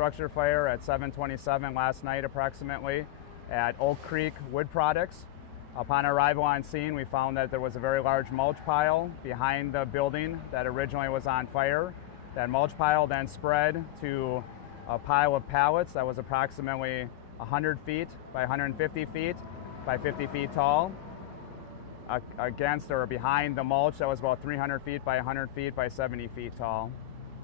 structure fire at 7:27 last night approximately at Oak Creek Wood Products. Upon arrival on scene, we found that there was a very large mulch pile behind the building that originally was on fire. That mulch pile then spread to a pile of pallets that was approximately 100 feet by 150 feet by 50 feet tall against or behind the mulch that was about 300 feet by 100 feet by 70 feet tall.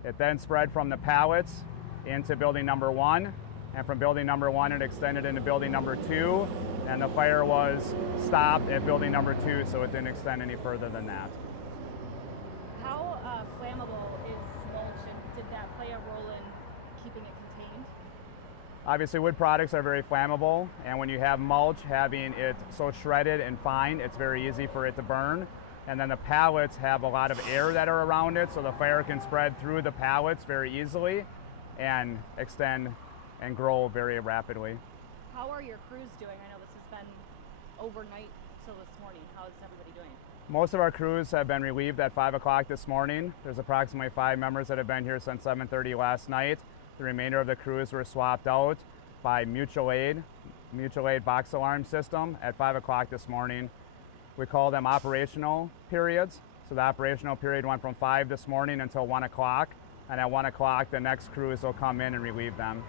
It then spread from the pallets into building number 1, and from building number 1 it extended into building number 2, and the fire was stopped at building number 2, so it didn't extend any further than that. How flammable is mulch, and did that play a role in keeping it contained? Obviously, wood products are very flammable, and when you have mulch, having it so shredded and fine, it's very easy for it to burn. And then the pallets have a lot of air that are around it, so the fire can spread through the pallets very easily and extend and grow very rapidly. How are your crews doing? I know this has been overnight till this morning. How is everybody doing? Most of our crews have been relieved at 5 o'clock this morning. There's approximately 5 members that have been here since 7:30 last night. The remainder of the crews were swapped out by mutual aid box alarm system at 5 o'clock this morning. We call them operational periods. So the operational period went from 5 this morning until 1 o'clock, and at 1 o'clock the next crews will come in and relieve them.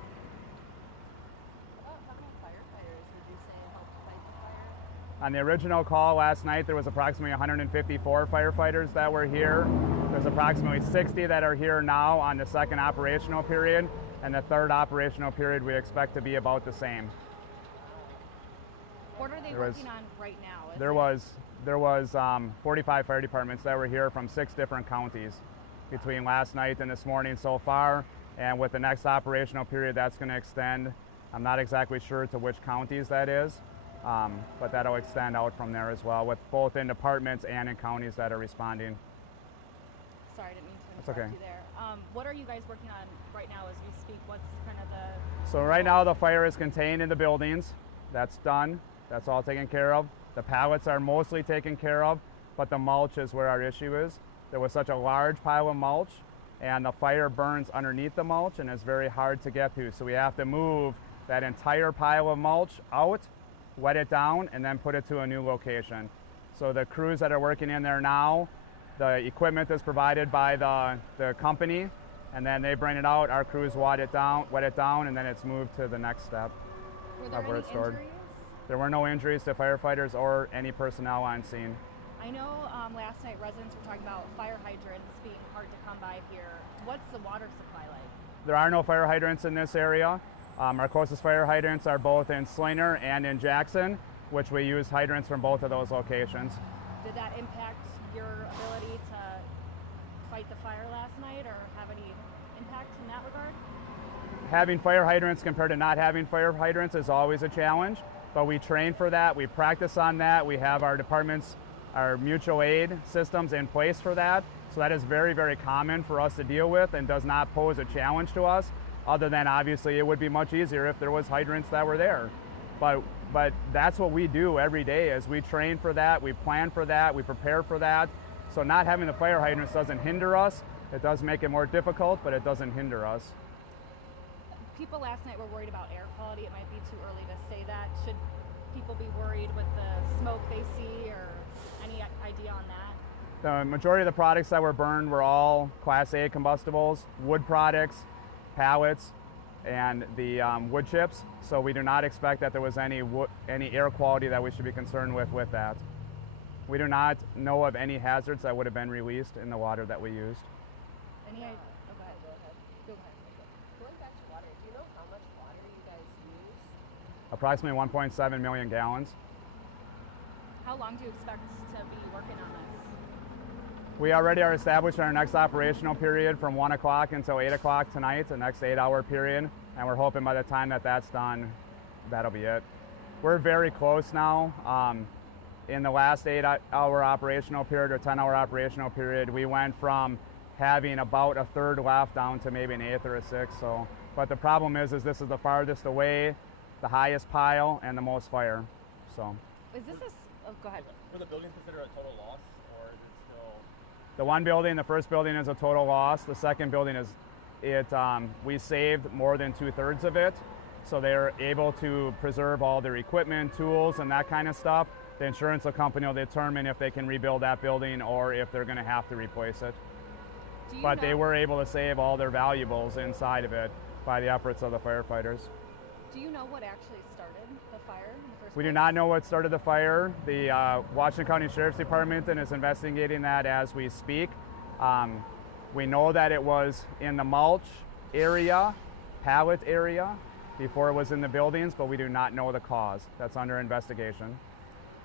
How many firefighters would you say helped fight the fire? On the original call last night, there was approximately 154 firefighters that were here. There's approximately 60 that are here now on the second operational period, and the third operational period we expect to be about the same. What are they working on right now? There was 45 fire departments that were here from 6 different counties between last night and this morning so far, and with the next operational period that's going to extend. I'm not exactly sure to which counties that is, but that'll extend out from there as well, with both in departments and in counties that are responding. Sorry, I didn't mean to interrupt you there. What are you guys working on right now as we speak? What's kind of the... So right now the fire is contained in the buildings. That's done. That's all taken care of. The pallets are mostly taken care of, but the mulch is where our issue is. There was such a large pile of mulch, and the fire burns underneath the mulch, and it's very hard to get to. So we have to move that entire pile of mulch out, wet it down, and then put it to a new location. So the crews that are working in there now, the equipment is provided by the company, and then they bring it out. Our crews wet it down, and then it's moved to the next step Were there of where any it's stored. injuries? There were no injuries to firefighters or any personnel on scene. I know last night residents were talking about fire hydrants being hard to come by here. What's the water supply like? There are no fire hydrants in this area. Our closest fire hydrants are both in Slinger and in Jackson, which we use hydrants from both of those locations. Did that impact your ability to fight the fire last night, or have any impact in that regard? Having fire hydrants compared to not having fire hydrants is always a challenge, but we train for that, we practice on that, we have our departments, our mutual aid systems in place for that, so that is very, very common for us to deal with and does not pose a challenge to us, other than obviously it would be much easier if there was hydrants that were there. But that's what we do every day, is we train for that, we plan for that, we prepare for that. So not having the fire hydrants doesn't hinder us. It does make it more difficult, but it doesn't hinder us. People last night were worried about air quality. It might be too early to say that. Should people be worried with the smoke they see, or any idea on that? The majority of the products that were burned were all Class A combustibles, wood products, pallets, and the wood chips. So we do not expect that there was any air quality that we should be concerned with that. We do not know of any hazards that would have been released in the water that we used. Any idea? Go ahead. Going back to water, do you know how much water you guys use? Approximately 1.7 million gallons. How long do you expect to be working on this? We already are established in our next operational period from 1 o'clock until 8 o'clock tonight, the next 8-hour period, and we're hoping by the time that that's done, that'll be it. We're very close now. In the last 8-hour operational period or 10-hour operational period, we went from having about a third left down to maybe an eighth or a sixth. So, but the problem is this is the farthest away, the highest pile, and the most fire. So. Is this oh, go ahead. Were the buildings considered a total loss, or is it still? The one building, the first building, is a total loss. The second building is we saved more than 2/3 of it. So they're able to preserve all their equipment, tools, and that kind of stuff. The insurance company will determine if they can rebuild that building or if they're going to have to replace it. But they were able to save all their valuables inside of it by the efforts of the firefighters. Do you know what actually started the fire in the first place? We do not know what started the fire. The Washington County Sheriff's Department is investigating that as we speak. We know that it was in the mulch area, pallet area, before it was in the buildings, but we do not know the cause. That's under investigation.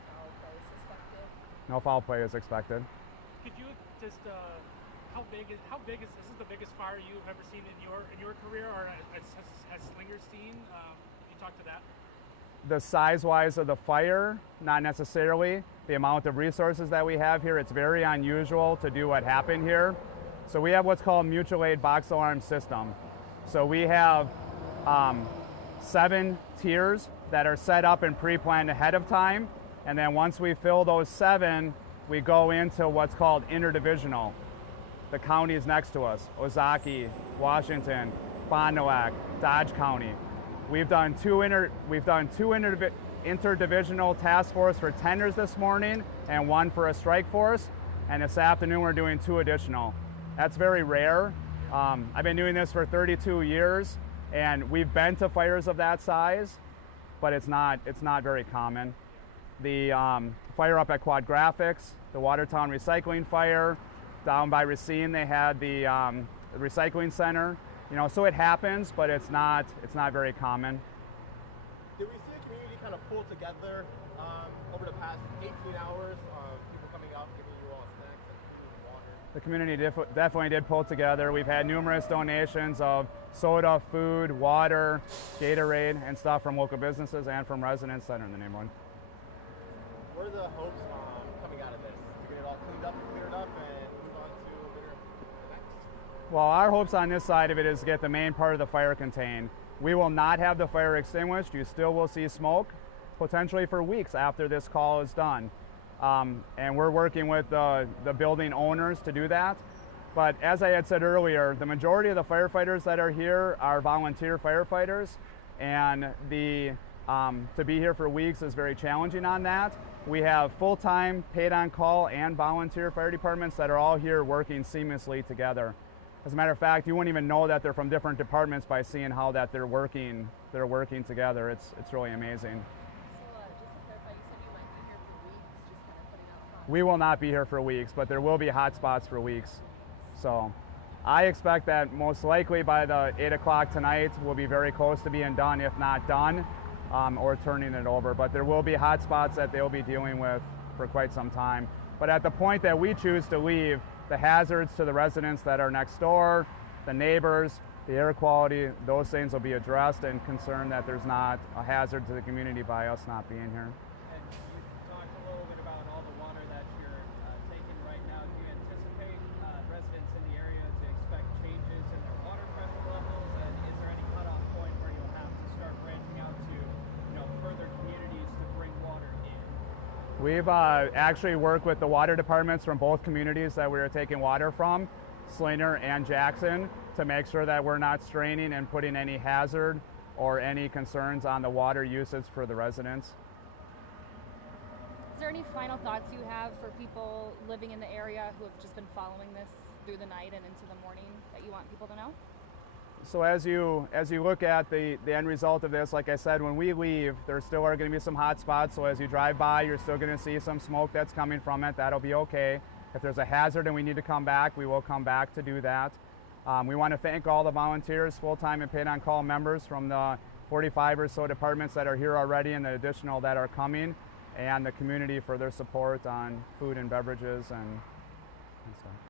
Foul play suspected. No foul play is expected. Could you just how big is this is the biggest fire you've ever seen in your career, or has Slinger seen? Could you talk to that? The size-wise of the fire, not necessarily. The amount of resources that we have here, it's very unusual to do what happened here. So we have what's called mutual aid box alarm system. So we have 7 tiers that are set up and pre-planned ahead of time. And then once we fill those 7, we go into what's called interdivisional. The counties next to us, Ozaukee, Washington, Fond du Lac, Dodge County. We've done two interdivisional task force for tenders this morning and 1 for a strike force. And this afternoon we're doing 2 additional. That's very rare. I've been doing this for 32 years, and we've been to fires of that size, but it's not very common. The fire up at Quad Graphics, the Watertown recycling fire, down by Racine they had the recycling center. You know, so it happens, but it's not very common. Did we see the community kind of pull together over the past 18 hours? People coming out, giving you all snacks and food and water? The community definitely did pull together. We've had numerous donations of soda, food, water, Gatorade, and stuff from local businesses and from residents that are in the neighborhood. What are the hopes coming out of this? To get it all cleaned up and cleared up and move on to bigger next? Well, our hopes on this side of it is to get the main part of the fire contained. We will not have the fire extinguished. You still will see smoke, potentially for weeks after this call is done. And we're working with the building owners to do that. But as I had said earlier, the majority of the firefighters that are here are volunteer firefighters, and to be here for weeks is very challenging on that. We have full-time, paid-on-call, and volunteer fire departments that are all here working seamlessly together. As a matter of fact, you wouldn't even know that they're from different departments by seeing how that they're working together. It's really amazing. So just to clarify, you said you might be here for weeks, just kind of putting out thoughts. We will not be here for weeks, but there will be hot spots for weeks. So I expect that most likely by the 8 o'clock tonight, we'll be very close to being done, if not done, or turning it over. But there will be hot spots that they'll be dealing with for quite some time. But at the point that we choose to leave, the hazards to the residents that are next door, the neighbors, the air quality, those things will be addressed, and concerned that there's not a hazard to the community by us not being here. And you talked a little bit about all the water that you're taking right now. Do you anticipate residents in the area to expect changes in their water pressure levels? And is there any cutoff point where you'll have to start branching out to, further communities to bring water in? We've actually worked with the water departments from both communities that we are taking water from, Slinger and Jackson, to make sure that we're not straining and putting any hazard or any concerns on the water usage for the residents. Is there any final thoughts you have for people living in the area who have just been following this through the night and into the morning that you want people to know? So as you look at the end result of this, like I said, when we leave, there still are going to be some hot spots. So as you drive by, you're still going to see some smoke that's coming from it. That'll be okay. If there's a hazard and we need to come back, we will come back to do that. We want to thank all the volunteers, full-time and paid-on-call members from the 45 or so departments that are here already and the additional that are coming, and the community for their support on food and beverages and stuff.